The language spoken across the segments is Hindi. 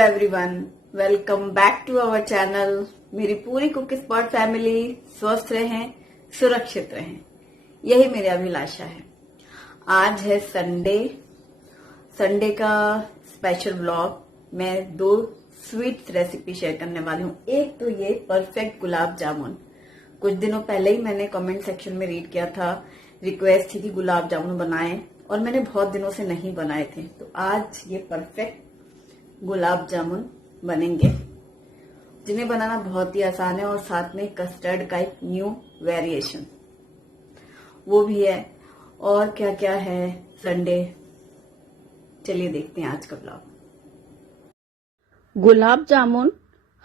Everyone, welcome back to our channel. मेरी पूरी कुक स्पॉट फैमिली स्वस्थ रहें, सुरक्षित रहें, यही मेरी अभिलाषा है। आज है संडे का स्पेशल ब्लॉग। मैं 2 स्वीट रेसिपी शेयर करने वाली हूँ। एक तो ये परफेक्ट गुलाब जामुन, कुछ दिनों पहले ही मैंने कमेंट सेक्शन में रीड किया था, रिक्वेस्ट थी कि गुलाब जामुन बनाएं और मैंने बहुत दिनों से नहीं बनाए थे। तो आज ये परफेक्ट गुलाब जामुन बनेंगे, जिन्हें बनाना बहुत ही आसान है और साथ में कस्टर्ड का एक न्यू वेरिएशन वो भी है। और क्या क्या है संडे, चलिए देखते हैं आज का ब्लॉग। गुलाब जामुन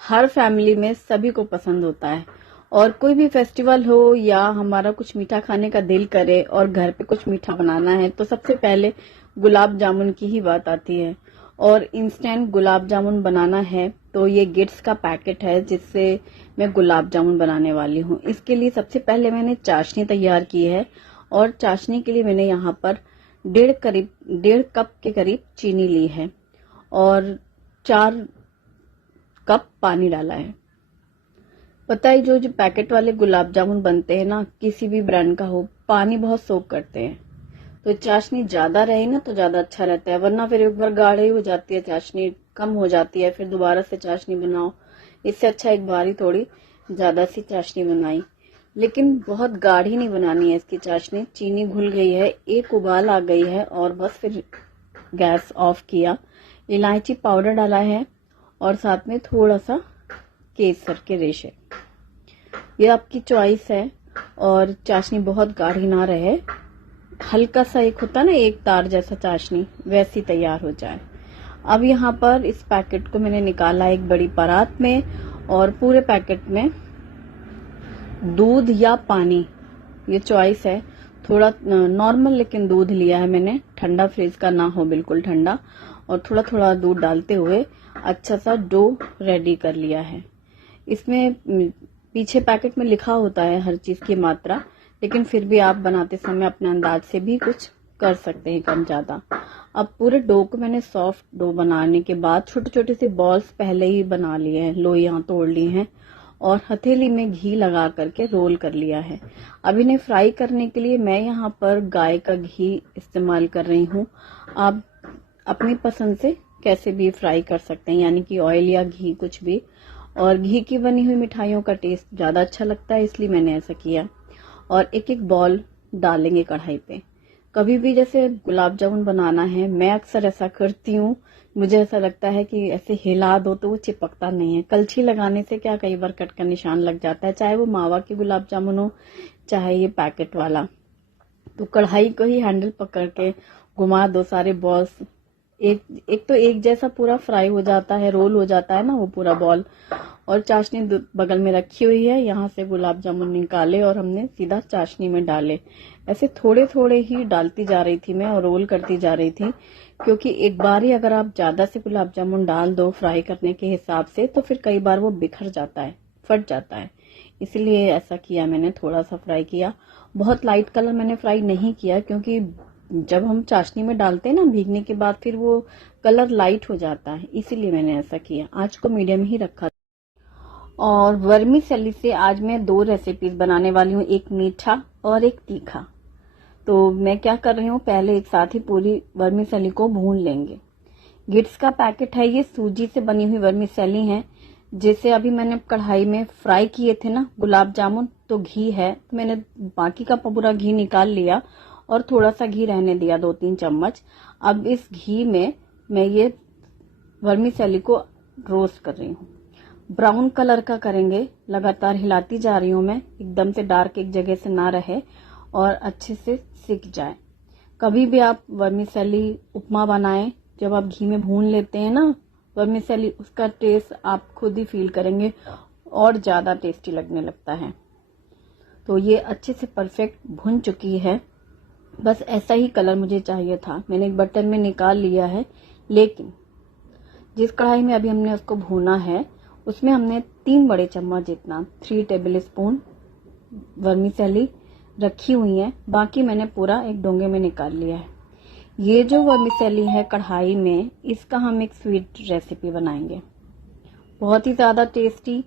हर फैमिली में सभी को पसंद होता है और कोई भी फेस्टिवल हो या हमारा कुछ मीठा खाने का दिल करे और घर पे कुछ मीठा बनाना है तो सबसे पहले गुलाब जामुन की ही बात आती है। और इंस्टेंट गुलाब जामुन बनाना है तो ये गिट्स का पैकेट है जिससे मैं गुलाब जामुन बनाने वाली हूँ। इसके लिए सबसे पहले मैंने चाशनी तैयार की है और चाशनी के लिए मैंने यहाँ पर 1.5 कप के करीब चीनी ली है और 4 कप पानी डाला है। पता है जो पैकेट वाले गुलाब जामुन बनते हैं ना, किसी भी ब्रांड का हो, पानी बहुत सोख करते हैं। तो चाशनी ज्यादा रहे ना तो ज्यादा अच्छा रहता है, वरना फिर एक बार गाढ़ी हो जाती है, चाशनी कम हो जाती है, फिर दोबारा से चाशनी बनाओ। इससे अच्छा एक बार ही थोड़ी ज्यादा सी चाशनी बनाई। लेकिन बहुत गाढ़ी नहीं बनानी है इसकी चाशनी। चीनी घुल गई है, एक उबाल आ गई है और बस फिर गैस ऑफ किया। इलायची पाउडर डाला है और साथ में थोड़ा सा केसर के रेशे। ये आपकी चॉइस है। और चाशनी बहुत गाढ़ी ना रहे, हल्का सा एक होता है ना एक तार जैसा चाशनी, वैसी तैयार हो जाए। अब यहाँ पर इस पैकेट को मैंने निकाला एक बड़ी परात में और पूरे पैकेट में दूध या पानी, ये चॉइस है, थोड़ा नॉर्मल लेकिन दूध लिया है मैंने, ठंडा फ्रिज का ना हो, बिल्कुल ठंडा, और थोड़ा थोड़ा दूध डालते हुए अच्छा सा डो रेडी कर लिया है। इसमें पीछे पैकेट में लिखा होता है हर चीज की मात्रा, लेकिन फिर भी आप बनाते समय अपने अंदाज से भी कुछ कर सकते हैं, कम ज्यादा। अब पूरे डो को मैंने सॉफ्ट डो बनाने के बाद छोटे छोटे से बॉल्स पहले ही बना लिए हैं, लोइयां तोड़ ली हैं और हथेली में घी लगा करके रोल कर लिया है। अब इन्हें फ्राई करने के लिए मैं यहाँ पर गाय का घी इस्तेमाल कर रही हूँ। आप अपनी पसंद से कैसे भी फ्राई कर सकते हैं, यानी कि ऑयल या घी कुछ भी। और घी की बनी हुई मिठाइयों का टेस्ट ज्यादा अच्छा लगता है, इसलिए मैंने ऐसा किया। और एक एक बॉल डालेंगे कढ़ाई पे। कभी भी जैसे गुलाब जामुन बनाना है, मैं अक्सर ऐसा करती हूँ, मुझे ऐसा लगता है कि ऐसे हिला दो तो वो चिपकता नहीं है। कलछी लगाने से क्या कई बार कट का निशान लग जाता है, चाहे वो मावा के गुलाब जामुन हो चाहे ये पैकेट वाला। तो कढ़ाई को ही हैंडल पकड़ के घुमा दो, सारे बॉल्स एक तो एक जैसा पूरा फ्राई हो जाता है, रोल हो जाता है ना वो पूरा बॉल। और चाशनी बगल में रखी हुई है, यहाँ से गुलाब जामुन निकाले और हमने सीधा चाशनी में डाले। ऐसे थोड़े थोड़े ही डालती जा रही थी मैं और रोल करती जा रही थी, क्योंकि एक बार ही अगर आप ज्यादा से गुलाब जामुन डाल दो फ्राई करने के हिसाब से तो फिर कई बार वो बिखर जाता है, फट जाता है। इसलिए ऐसा किया मैंने, थोड़ा सा फ्राई किया। बहुत लाइट कलर मैंने फ्राई नहीं किया, क्योंकि जब हम चाशनी में डालते हैं ना भीगने के बाद, फिर वो कलर लाइट हो जाता है, इसीलिए मैंने ऐसा किया। आंच को मीडियम ही रखा। और वर्मीसेली से आज मैं 2 रेसिपीज बनाने वाली हूँ, एक मीठा और एक तीखा। तो मैं क्या कर रही हूँ, पहले एक साथ ही पूरी वर्मीसेली को भून लेंगे। गिट्स का पैकेट है, ये सूजी से बनी हुई वर्मीसेली है, जिसे अभी मैंने कढ़ाई में फ्राई किए थे ना गुलाब जामुन, तो घी है, तो मैंने बाकी का पूरा घी निकाल लिया और थोड़ा सा घी रहने दिया, 2-3 चम्मच। अब इस घी में मैं ये वर्मीसेली को रोस्ट कर रही हूँ। ब्राउन कलर का करेंगे, लगातार हिलाती जा रही हूँ मैं, एकदम से डार्क एक जगह से ना रहे और अच्छे से सिक जाए। कभी भी आप वर्मीसेली उपमा बनाएं, जब आप घी में भून लेते हैं ना वर्मीसेली, उसका टेस्ट आप खुद ही फील करेंगे और ज्यादा टेस्टी लगने लगता है। तो ये अच्छे से परफेक्ट भुन चुकी है, बस ऐसा ही कलर मुझे चाहिए था। मैंने एक बर्तन में निकाल लिया है, लेकिन जिस कढ़ाई में अभी हमने उसको भूना है उसमें हमने 3 बड़े चम्मच जितना, 3 टेबल स्पून वर्मीसेली रखी हुई है। बाकी मैंने पूरा एक डोंगे में निकाल लिया है। ये जो वर्मिसेली है कढ़ाई में, इसका हम एक स्वीट रेसिपी बनाएंगे, बहुत ही ज़्यादा टेस्टी,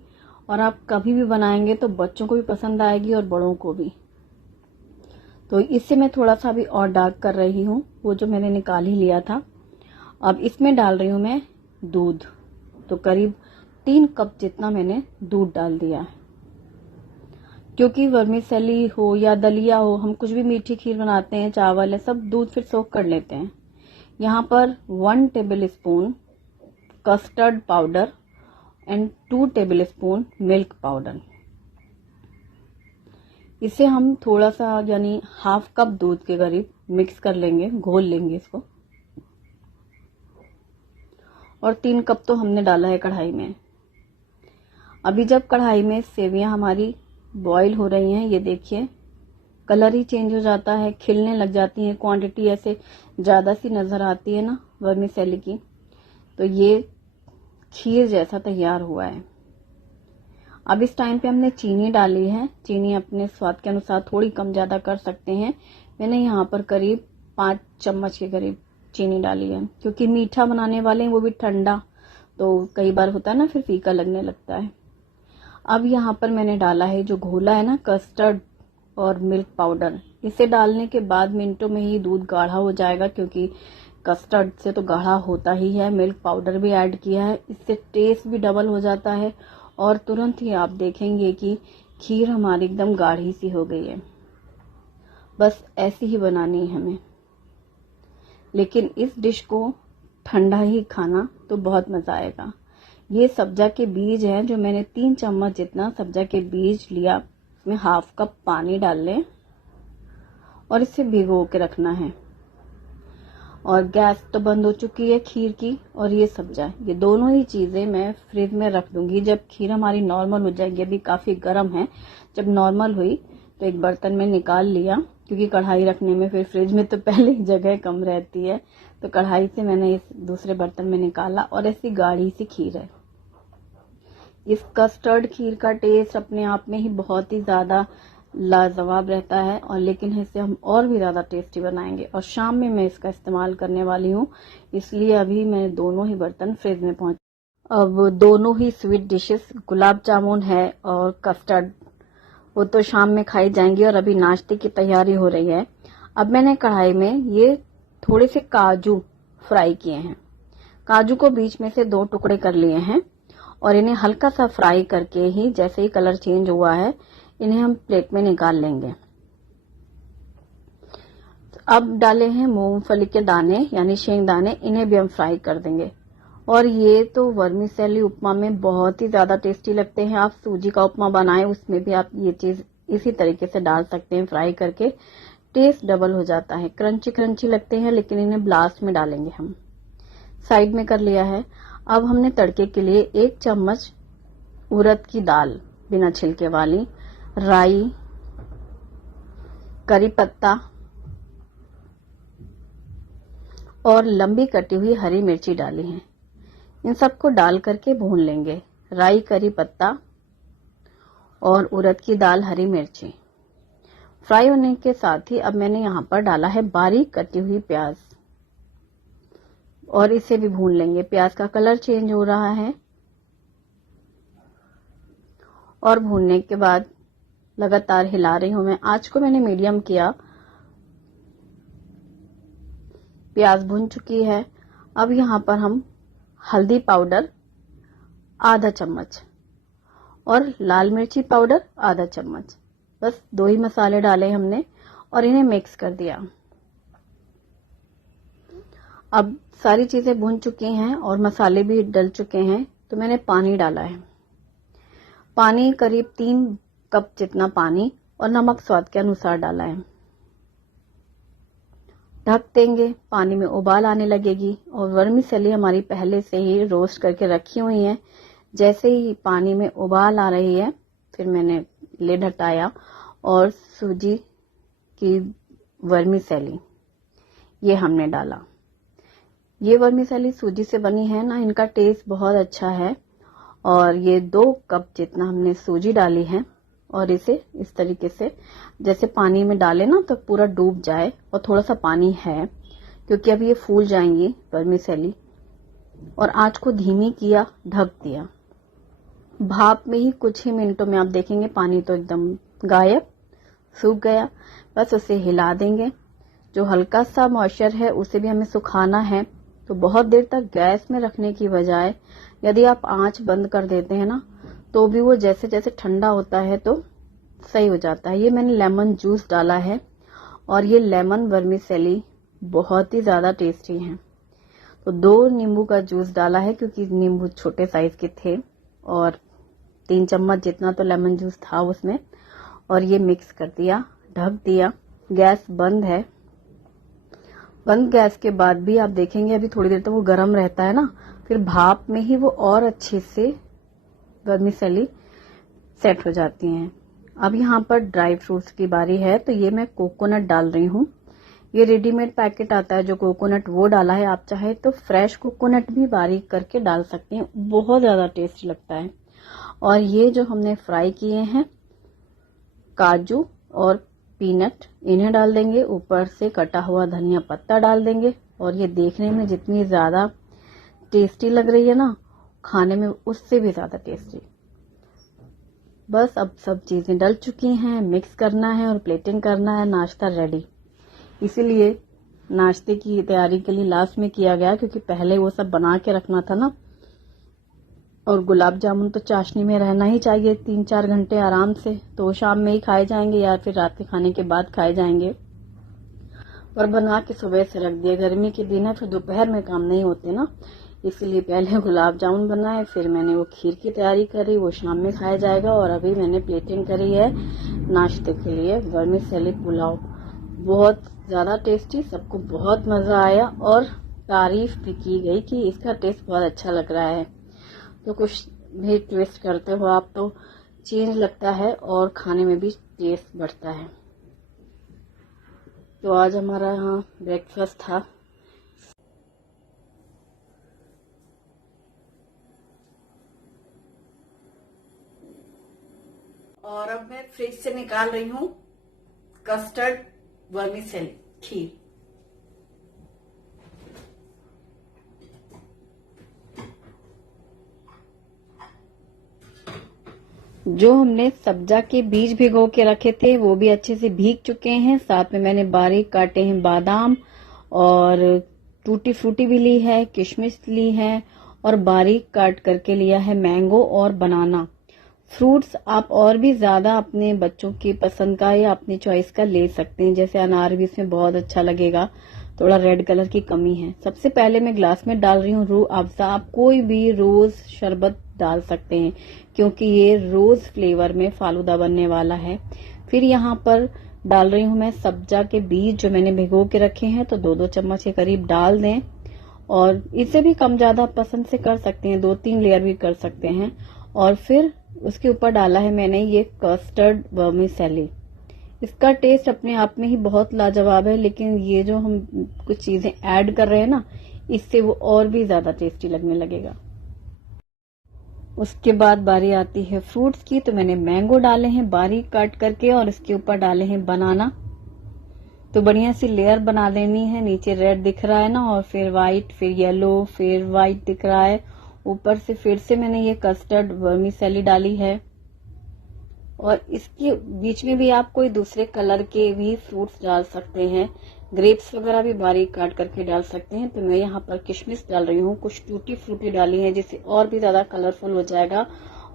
और आप कभी भी बनाएंगे तो बच्चों को भी पसंद आएगी और बड़ों को भी। तो इससे मैं थोड़ा सा भी और डार्क कर रही हूँ, वो जो मैंने निकाल ही लिया था। अब इसमें डाल रही हूँ मैं दूध, तो करीब 3 कप जितना मैंने दूध डाल दिया है। क्योंकि वर्मिसेली हो या दलिया हो, हम कुछ भी मीठी खीर बनाते हैं, चावल है, सब दूध फिर सोख कर लेते हैं। यहाँ पर 1 table spoon custard powder and 2 table spoon milk powder, इसे हम थोड़ा सा यानी हाफ कप दूध के करीब मिक्स कर लेंगे, घोल लेंगे इसको। और 3 कप तो हमने डाला है कढ़ाई में। अभी जब कढ़ाई में सेवियां हमारी बॉईल हो रही हैं, ये देखिए कलर ही चेंज हो जाता है, खिलने लग जाती है, क्वांटिटी ऐसे ज्यादा सी नजर आती है ना वर्मिसेली की, तो ये खीर जैसा तैयार हुआ है। अब इस टाइम पे हमने चीनी डाली है, चीनी अपने स्वाद के अनुसार थोड़ी कम ज्यादा कर सकते हैं। मैंने यहाँ पर करीब 5 चम्मच के करीब चीनी डाली है, क्योंकि मीठा बनाने वाले हैं, वो भी ठंडा, तो कई बार होता है ना फिर फीका लगने लगता है। अब यहाँ पर मैंने डाला है जो घोला है ना कस्टर्ड और मिल्क पाउडर, इसे डालने के बाद मिनटों में ही दूध गाढ़ा हो जाएगा, क्योंकि कस्टर्ड से तो गाढ़ा होता ही है, मिल्क पाउडर भी ऐड किया है, इससे टेस्ट भी डबल हो जाता है और तुरंत ही आप देखेंगे कि खीर हमारी एकदम गाढ़ी सी हो गई है। बस ऐसी ही बनानी है हमें, लेकिन इस डिश को ठंडा ही खाना तो बहुत मजा आएगा। ये सब्जा के बीज हैं, जो मैंने 3 चम्मच जितना सब्जा के बीज लिया, इसमें हाफ कप पानी डाल लें और इसे भिगो के रखना है। और गैस तो बंद हो चुकी है खीर की, और ये सब्जा, ये दोनों ही चीजें मैं फ्रिज में रख दूंगी। जब खीर हमारी नॉर्मल हो जाएगी, अभी काफी गर्म है, जब नॉर्मल हुई तो एक बर्तन में निकाल लिया, क्योंकि कढ़ाई रखने में फिर फ्रिज में तो पहले ही जगह कम रहती है, तो कढ़ाई से मैंने इस दूसरे बर्तन में निकाला। और ऐसी गाढ़ी सी खीर है। इस कस्टर्ड खीर का टेस्ट अपने आप में ही बहुत ही ज्यादा लाजवाब रहता है, और लेकिन इसे हम और भी ज्यादा टेस्टी बनाएंगे। और शाम में मैं इसका इस्तेमाल करने वाली हूँ, इसलिए अभी मैं दोनों ही बर्तन फ्रिज में पहुंच। अब दोनों ही स्वीट डिशेस, गुलाब जामुन है और कस्टर्ड, वो तो शाम में खाई जाएंगी, और अभी नाश्ते की तैयारी हो रही है। अब मैंने कढ़ाई में ये थोड़े से काजू फ्राई किए हैं, काजू को बीच में से 2 टुकड़े कर लिए हैं, और इन्हें हल्का सा फ्राई करके ही, जैसे ही कलर चेंज हुआ है, इन्हें हम प्लेट में निकाल लेंगे। अब डाले हैं मूंगफली के दाने यानी शेंगदाने, इन्हें भी हम फ्राई कर देंगे। और ये तो वर्मिसेली उपमा में बहुत ही ज्यादा टेस्टी लगते हैं। आप सूजी का उपमा बनाएं, उसमें भी आप ये चीज इसी तरीके से डाल सकते हैं, फ्राई करके टेस्ट डबल हो जाता है, क्रंची क्रंची लगते हैं, लेकिन इन्हें लास्ट में डालेंगे हम। साइड में कर लिया है। अब हमने तड़के के लिए 1 चम्मच उड़द की दाल बिना छिलके वाली, राई, करी पत्ता और लंबी कटी हुई हरी मिर्ची डाली है। इन सबको डाल करके भून लेंगे। राई, करी पत्ता और उड़द की दाल, हरी मिर्ची फ्राई होने के साथ ही अब मैंने यहाँ पर डाला है बारीक कटी हुई प्याज, और इसे भी भून लेंगे। प्याज का कलर चेंज हो रहा है, और भूनने के बाद लगातार हिला रही हूं मैं। आंच को मैंने मीडियम किया। प्याज भून चुकी है। अब यहाँ पर हम हल्दी पाउडर आधा चम्मच और लाल मिर्ची पाउडर आधा चम्मच, बस 2 ही मसाले डाले हमने, और इन्हें मिक्स कर दिया। अब सारी चीजें भून चुकी हैं और मसाले भी डल चुके हैं, तो मैंने पानी डाला है। पानी करीब 3 कप जितना पानी, और नमक स्वाद के अनुसार डाला है। ढक देंगे, पानी में उबाल आने लगेगी, और वर्मिसेली हमारी पहले से ही रोस्ट करके रखी हुई है। जैसे ही पानी में उबाल आ रही है, फिर मैंने लिड हटाया और सूजी की वर्मिसेली ये हमने डाला। ये वर्मिसेली सूजी से बनी है ना, इनका टेस्ट बहुत अच्छा है। और ये 2 कप जितना हमने सूजी डाली है, और इसे इस तरीके से जैसे पानी में डाले ना तो पूरा डूब जाए, और थोड़ा सा पानी है क्योंकि अब ये फूल जाएंगी वर्मिसेली। और आंच को धीमी किया, ढक दिया। भाप में ही कुछ ही मिनटों में आप देखेंगे पानी तो एकदम गायब, सूख गया। बस उसे हिला देंगे। जो हल्का सा मॉइस्चर है उसे भी हमें सुखाना है, तो बहुत देर तक गैस में रखने की बजाय यदि आप आंच बंद कर देते हैं ना, तो भी वो जैसे जैसे ठंडा होता है तो सही हो जाता है। ये मैंने लेमन जूस डाला है और ये लेमन वर्मिसेली बहुत ही ज्यादा टेस्टी है। तो 2 नींबू का जूस डाला है क्योंकि नींबू छोटे साइज के थे, और 3 चम्मच जितना तो लेमन जूस था उसमें। और ये मिक्स कर दिया, ढक दिया। गैस बंद है। बंद गैस के बाद भी आप देखेंगे अभी थोड़ी देर तक वो गर्म रहता है ना, फिर भाप में ही वो और अच्छे से वर्मिसेली सेट हो जाती हैं। अब यहाँ पर ड्राई फ्रूट्स की बारी है, तो ये मैं कोकोनट डाल रही हूँ। ये रेडीमेड पैकेट आता है जो कोकोनट, वो डाला है। आप चाहे तो फ्रेश कोकोनट भी बारीक करके डाल सकते हैं, बहुत ज्यादा टेस्टी लगता है। और ये जो हमने फ्राई किए हैं काजू और पीनट, इन्हें डाल देंगे। ऊपर से कटा हुआ धनिया पत्ता डाल देंगे। और ये देखने में जितनी ज्यादा टेस्टी लग रही है ना, खाने में उससे भी ज्यादा टेस्टी। बस अब सब चीजें डल चुकी हैं, मिक्स करना है और प्लेटिंग करना है। नाश्ता रेडी। इसीलिए नाश्ते की तैयारी के लिए लास्ट में किया गया, क्योंकि पहले वो सब बना के रखना था ना। और गुलाब जामुन तो चाशनी में रहना ही चाहिए 3-4 घंटे आराम से, तो शाम में ही खाए जाएंगे या फिर रात के खाने के बाद खाए जाएंगे। और बना के सुबह से रख दिए। गर्मी के दिन है, फिर दोपहर में काम नहीं होते ना, इसलिए पहले गुलाब जामुन बनाए, फिर मैंने वो खीर की तैयारी करी, वो शाम में खाया जाएगा। और अभी मैंने प्लेटिंग करी है नाश्ते के लिए वर्मिसेली पुलाव। बहुत ज्यादा टेस्टी, सबको बहुत मजा आया और तारीफ भी की गई कि इसका टेस्ट बहुत अच्छा लग रहा है। तो कुछ भी ट्विस्ट करते हो आप तो चेंज लगता है और खाने में भी टेस्ट बढ़ता है। तो आज हमारा यहाँ ब्रेकफास्ट था। और अब मैं फ्रिज से निकाल रही हूँ कस्टर्ड वर्मिसेली खीर। जो हमने सब्जा के बीज भिगो के रखे थे वो भी अच्छे से भीग चुके हैं। साथ में मैंने बारीक काटे हैं बादाम, और टूटी फ्रूटी भी ली है, किशमिश ली है, और बारीक काट करके लिया है मैंगो और बनाना। फ्रूट्स आप और भी ज्यादा अपने बच्चों की पसंद का या अपनी चॉइस का ले सकते हैं। जैसे अनार भी इसमें बहुत अच्छा लगेगा, थोड़ा रेड कलर की कमी है। सबसे पहले मैं ग्लास में डाल रही हूँ रूह अफ़ज़ा। आप कोई भी रोज शरबत डाल सकते हैं, क्योंकि ये रोज फ्लेवर में फालूदा बनने वाला है। फिर यहाँ पर डाल रही हूँ मैं सब्जा के बीज जो मैंने भिगो के रखे हैं, तो 2-2 चम्मच के करीब डाल दें। और इससे भी कम ज्यादा पसंद से कर सकते हैं, 2-3 लेयर भी कर सकते हैं। और फिर उसके ऊपर डाला है मैंने ये कस्टर्ड वर्मिसेली। इसका टेस्ट अपने आप में ही बहुत लाजवाब है, लेकिन ये जो हम कुछ चीजें ऐड कर रहे हैं ना, इससे वो और भी ज्यादा टेस्टी लगने लगेगा। उसके बाद बारी आती है फ्रूट्स की। तो मैंने मैंगो डाले हैं बारीक काट करके, और इसके ऊपर डाले हैं बनाना। तो बढ़िया सी लेयर बना लेनी है। नीचे रेड दिख रहा है ना, और फिर व्हाइट, फिर येलो, फिर व्हाइट दिख रहा है। ऊपर से फिर से मैंने ये कस्टर्ड वर्मिसेली डाली है। और इसके बीच में भी आप कोई दूसरे कलर के भी फ्रूट्स डाल सकते हैं, ग्रेप्स वगैरह भी बारीक काट करके डाल सकते हैं। तो मैं यहाँ पर किशमिश डाल रही हूँ, कुछ टूटी फ्रूटी डाली है जिससे और भी ज्यादा कलरफुल हो जाएगा।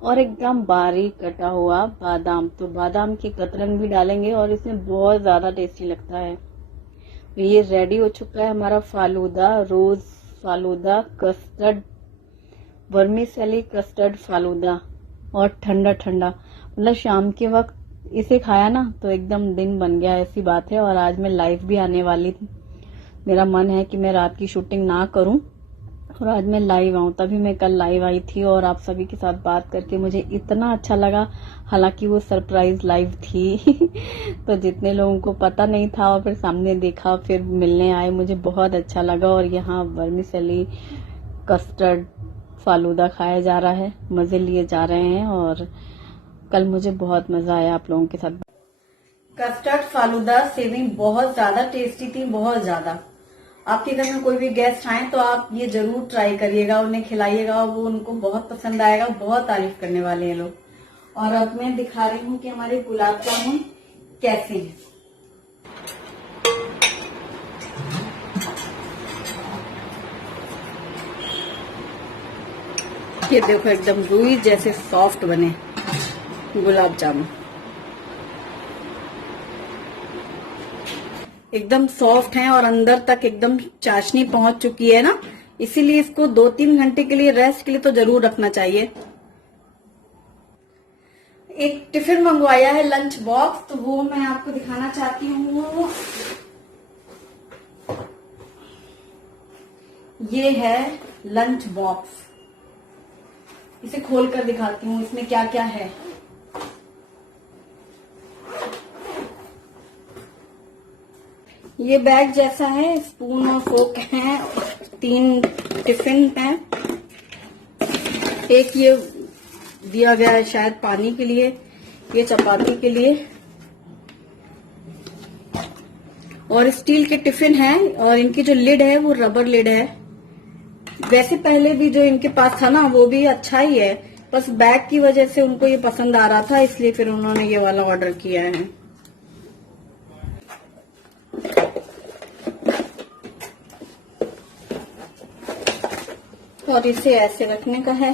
और एकदम बारीक कटा हुआ बादाम, तो बादाम की कतरन भी डालेंगे और इसमें बहुत ज्यादा टेस्टी लगता है। तो ये रेडी हो चुका है हमारा falooda, rose falooda custard vermicelli custard falooda. और ठंडा ठंडा, मतलब शाम के वक्त इसे खाया ना तो एकदम दिन बन गया, ऐसी बात है। और आज मैं लाइव भी आने वाली थी। मेरा मन है कि मैं रात की शूटिंग ना करूं और आज मैं लाइव आऊं, तभी मैं कल लाइव आई थी और आप सभी के साथ बात करके मुझे इतना अच्छा लगा। हालांकि वो सरप्राइज लाइव थी तो जितने लोगों को पता नहीं था और फिर सामने देखा, फिर मिलने आए, मुझे बहुत अच्छा लगा। और यहाँ वर्मिसेली कस्टर्ड फालूदा खाया जा रहा है, मजे लिए जा रहे हैं। और कल मुझे बहुत मजा आया आप लोगों के साथ। कस्टर्ड फालूदा सेविंग बहुत ज्यादा टेस्टी थी, बहुत ज्यादा। आपके घर में कोई भी गेस्ट आए तो आप ये जरूर ट्राई करिएगा, उन्हें खिलाइएगा, वो उनको बहुत पसंद आएगा, बहुत तारीफ करने वाले हैं लोग। और अब मैं दिखा रही हूँ कि हमारे गुलाब जामुन कैसे हैं। ये देखो एकदम रुई जैसे सॉफ्ट बने गुलाब जामुन, एकदम सॉफ्ट हैं और अंदर तक एकदम चाशनी पहुंच चुकी है ना, इसीलिए इसको 2-3 घंटे के लिए रेस्ट के लिए तो जरूर रखना चाहिए। एक टिफिन मंगवाया है लंच बॉक्स, तो वो मैं आपको दिखाना चाहती हूँ। ये है लंच बॉक्स, इसे खोलकर दिखाती हूँ इसमें क्या क्या है। ये बैग जैसा है, स्पून और फोक हैं, 3 टिफिन हैं, एक ये दिया गया है शायद पानी के लिए, ये चपाती के लिए, और स्टील के टिफिन है, और इनकी जो लिड है वो रबर लिड है। वैसे पहले भी जो इनके पास था ना वो भी अच्छा ही है, बस बैग की वजह से उनको ये पसंद आ रहा था, इसलिए फिर उन्होंने ये वाला ऑर्डर किया है। और इसे ऐसे रखने का है,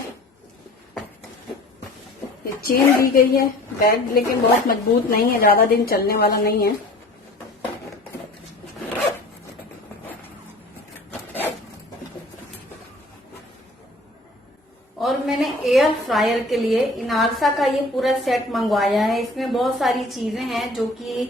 ये चेन दी गई है। बैग लेकिन बहुत मजबूत नहीं है, ज्यादा दिन चलने वाला नहीं है। और मैंने एयर फ्रायर के लिए इनारसा का ये पूरा सेट मंगवाया है। इसमें बहुत सारी चीजें हैं जो कि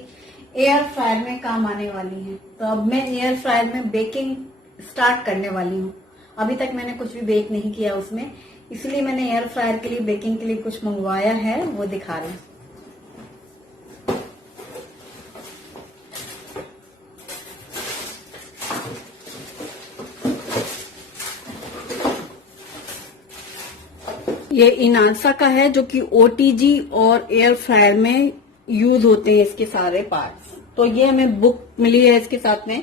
एयर फ्रायर में काम आने वाली हैं। तो अब मैं एयर फ्रायर में बेकिंग स्टार्ट करने वाली हूँ। अभी तक मैंने कुछ भी बेक नहीं किया उसमें, इसलिए मैंने एयर फ्रायर के लिए बेकिंग के लिए कुछ मंगवाया है, वो दिखा रही हूँ। ये इनारसा का है जो कि ओटीजी और एयर फ्रायर में यूज होते हैं इसके सारे पार्ट्स। तो ये हमें बुक मिली है इसके साथ में।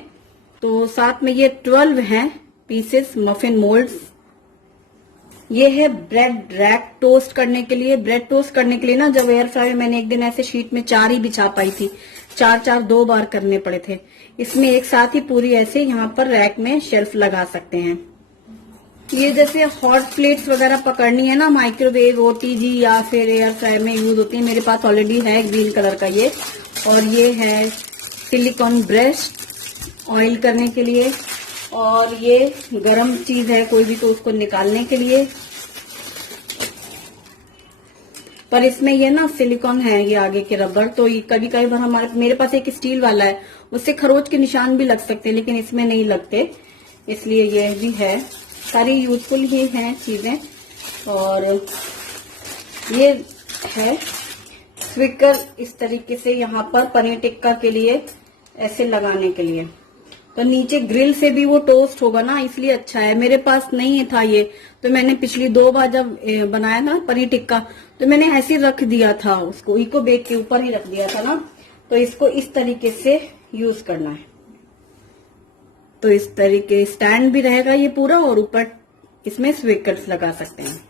तो साथ में ये 12 हैं पीसेस मफिन मोल्ड्स। ये है ब्रेड रैक टोस्ट करने के लिए। ब्रेड टोस्ट करने के लिए ना, जब एयर फ्रायर मैंने एक दिन ऐसे शीट में 4 ही बिछा पाई थी, 4 2 बार करने पड़े थे। इसमें एक साथ ही पूरी ऐसे यहाँ पर रैक में शेल्फ लगा सकते हैं। ये जैसे हॉट प्लेट्स वगैरह पकड़नी है ना, माइक्रोवेव, ओटीजी या फिर एयर फ्रायर में यूज होती है। मेरे पास ऑलरेडी है ग्रीन कलर का ये। और ये है सिलिकॉन ब्रश ऑयल करने के लिए, और ये गरम चीज है कोई भी तो उसको निकालने के लिए। पर इसमें ये ना सिलिकॉन है, ये आगे के रबर, तो ये कभी कभी बार मेरे पास एक स्टील वाला है, उससे खरोच के निशान भी लग सकते हैं, लेकिन इसमें नहीं लगते, इसलिए ये भी है। सारी यूजफुल ही हैं चीजें। और ये है स्विकर, इस तरीके से यहाँ पर पनीर टिक्का के लिए ऐसे लगाने के लिए। तो नीचे ग्रिल से भी वो टोस्ट होगा ना, इसलिए अच्छा है। मेरे पास नहीं था ये, तो मैंने पिछली 2 बार जब बनाया ना पनीर टिक्का, तो मैंने ऐसे रख दिया था उसको, इको बेक के ऊपर ही रख दिया था ना। तो इसको इस तरीके से यूज करना है। तो इस तरीके स्टैंड भी रहेगा ये पूरा, और ऊपर इसमें स्विकर्स लगा सकते हैं।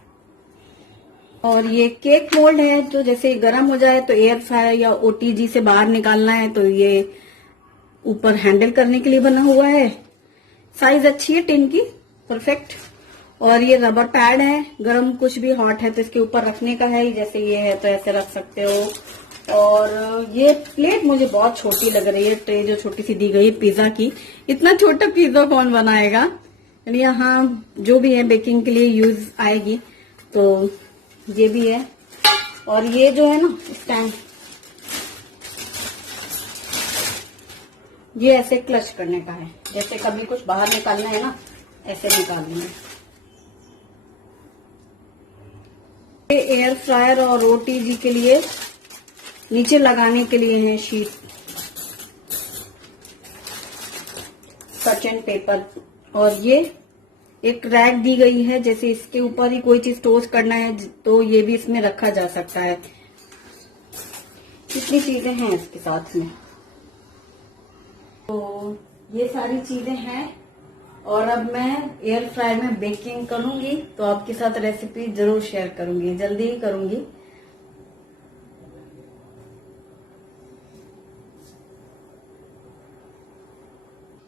और ये केक मोल्ड है, जो जैसे गर्म हो जाए तो एयर फ्रायर या ओटीजी से बाहर निकालना है, तो ये ऊपर हैंडल करने के लिए बना हुआ है। साइज अच्छी है टिन की, परफेक्ट। और ये रबर पैड है, गरम कुछ भी हॉट है तो इसके ऊपर रखने का है। जैसे ये है तो ऐसे रख सकते हो। और ये प्लेट मुझे बहुत छोटी लग रही है, ट्रे जो छोटी सी दी गई है पिज्जा की। इतना छोटा पिज्जा कौन बनाएगा, यानी यहाँ जो भी है बेकिंग के लिए यूज आएगी। तो ये भी है। और ये जो है ना स्टैंड, ये ऐसे क्लच करने का है, जैसे कभी कुछ बाहर निकालना है ना, ऐसे निकालना है। ये एयर फ्रायर और ओटीजी के लिए नीचे लगाने के लिए है शीट, सच एंड पेपर। और ये एक रैक दी गई है, जैसे इसके ऊपर ही कोई चीज टोस्ट करना है तो ये भी इसमें रखा जा सकता है। कितनी चीजें हैं इसके साथ में। तो ये सारी चीजें हैं। और अब मैं एयर फ्रायर में बेकिंग करूंगी, तो आपके साथ रेसिपी जरूर शेयर करूंगी, जल्दी ही करूंगी।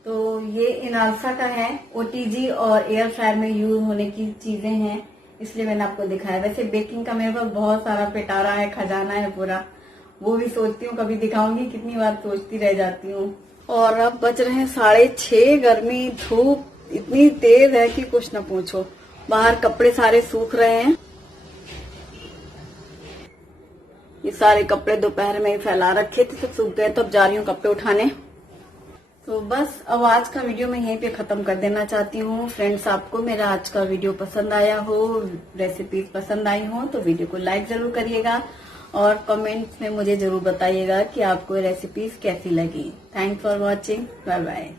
तो ये इनालसा का है, ओटीजी और एयर फ्रायर में यूज होने की चीजें हैं, इसलिए मैंने आपको दिखाया। वैसे बेकिंग का मेरे पास बहुत सारा पिटारा है, खजाना है पूरा, वो भी सोचती हूँ कभी दिखाऊंगी, कितनी बार सोचती रह जाती हूँ। और अब बज रहे हैं 6:30, गर्मी धूप इतनी तेज है कि कुछ न पूछो। बाहर कपड़े सारे सूख रहे हैं, ये सारे कपड़े दोपहर में ही फैला रखे थे, सब सूख गए, तो अब जा रही हूँ कपड़े उठाने। तो बस अब आज का वीडियो मैं यहीं पे खत्म कर देना चाहती हूँ। फ्रेंड्स, आपको मेरा आज का वीडियो पसंद आया हो, रेसिपीज पसंद आई हो, तो वीडियो को लाइक जरूर करिएगा और कमेंट्स में मुझे जरूर बताइएगा कि आपको रेसिपीज कैसी लगी। Thanks for watching, bye bye.